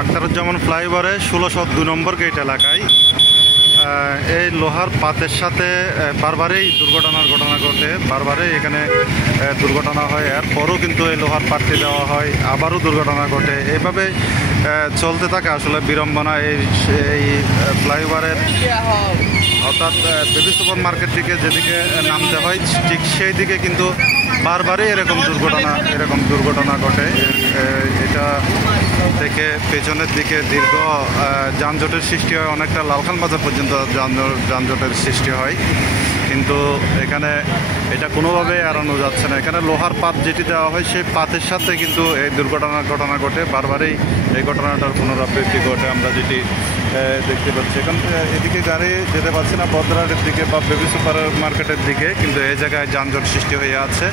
আখতারুজ্জামান ফ্লাইওভারে 1602 নম্বর gate এলাকায় এই লোহার পাতের সাথে বারবারই দুর্ঘটনার ঘটনা ঘটে। বারবারই এখানে দুর্ঘটনা হয়, এরপরও কিন্তু এই লোহার পাতটি দেওয়া হয়, আবারও দুর্ঘটনা ঘটে। এইভাবে চলতে থাকে আসলে বিড়ম্বনা এই ফ্লাইওভারের, অর্থাৎ বেবি সুপার মার্কেট থেকে যেদিকে নামতে হয় ঠিক সেই দিকে কিন্তু বারবারই এরকম দুর্ঘটনা ঘটে। এটা থেকে পেছনের দিকে দীর্ঘ যানজটের সৃষ্টি হয়, অনেকটা লালখান বাজার পর্যন্ত যানজটের সৃষ্টি হয়। কিন্তু এখানে এটা কোনোভাবে এড়ানো যাচ্ছে না। এখানে লোহার পাত যেটি দেওয়া হয় সেই পাতের সাথে কিন্তু এই ঘটনা ঘটে। বারবারই এই ঘটনাটার পুনরাবৃত্তি ঘটে আমরা যেটি দেখতে পাচ্ছি। এখান থেকে এদিকে গাড়ি যেতে পারছে না বদ্রাটের দিকে বা বেবি সুপার মার্কেটের দিকে, কিন্তু এই জায়গায় যানজট সৃষ্টি হয়ে আছে।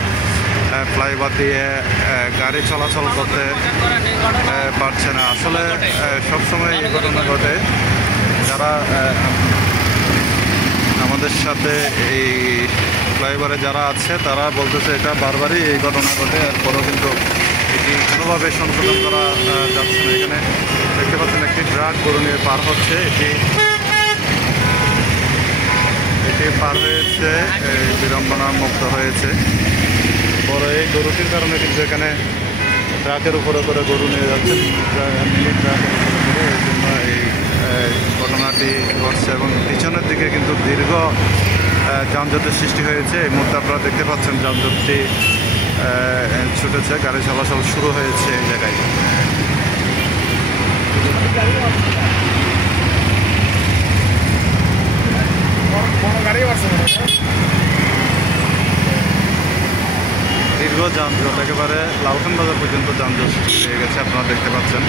ফ্লাইওভার দিয়ে গাড়ি চলাচল করতে পারছে না। আসলে সবসময় এই ঘটনা ঘটে। যারা আমাদের সাথে এই ফ্লাইওভারে যারা আছে তারা বলতেছে এটা বারবারই এই ঘটনা ঘটে, এরপরও কিন্তু এটি কোনোভাবে সংশোধন করা যাচ্ছে না। এখানে দেখতে পাচ্ছেন একটি ট্রাক গরু নিয়ে পার হচ্ছে, এটি পার হয়েছে, বিড়ম্বনা মুক্ত হয়েছে। বড় এই গরুটির কারণে কিন্তু এখানে ট্রাকের উপরে করে গরু নিয়ে যাচ্ছেন, মিনি ট্রাকের উপরে করে, এই জন্য এই ঘটনাটি ঘটছে। এবং পিছনের দিকে কিন্তু দীর্ঘ যানজটের সৃষ্টি হয়েছে। এই মুহূর্তে আপনারা দেখতে পাচ্ছেন যানজটটি ছুটেছে, গাড়ি চলাচল শুরু হয়েছে এই জায়গায়। দীর্ঘ যানজট, একেবারে লালখান বাজার পর্যন্ত যানজট সৃষ্টি হয়ে গেছে, আপনারা দেখতে পাচ্ছেন।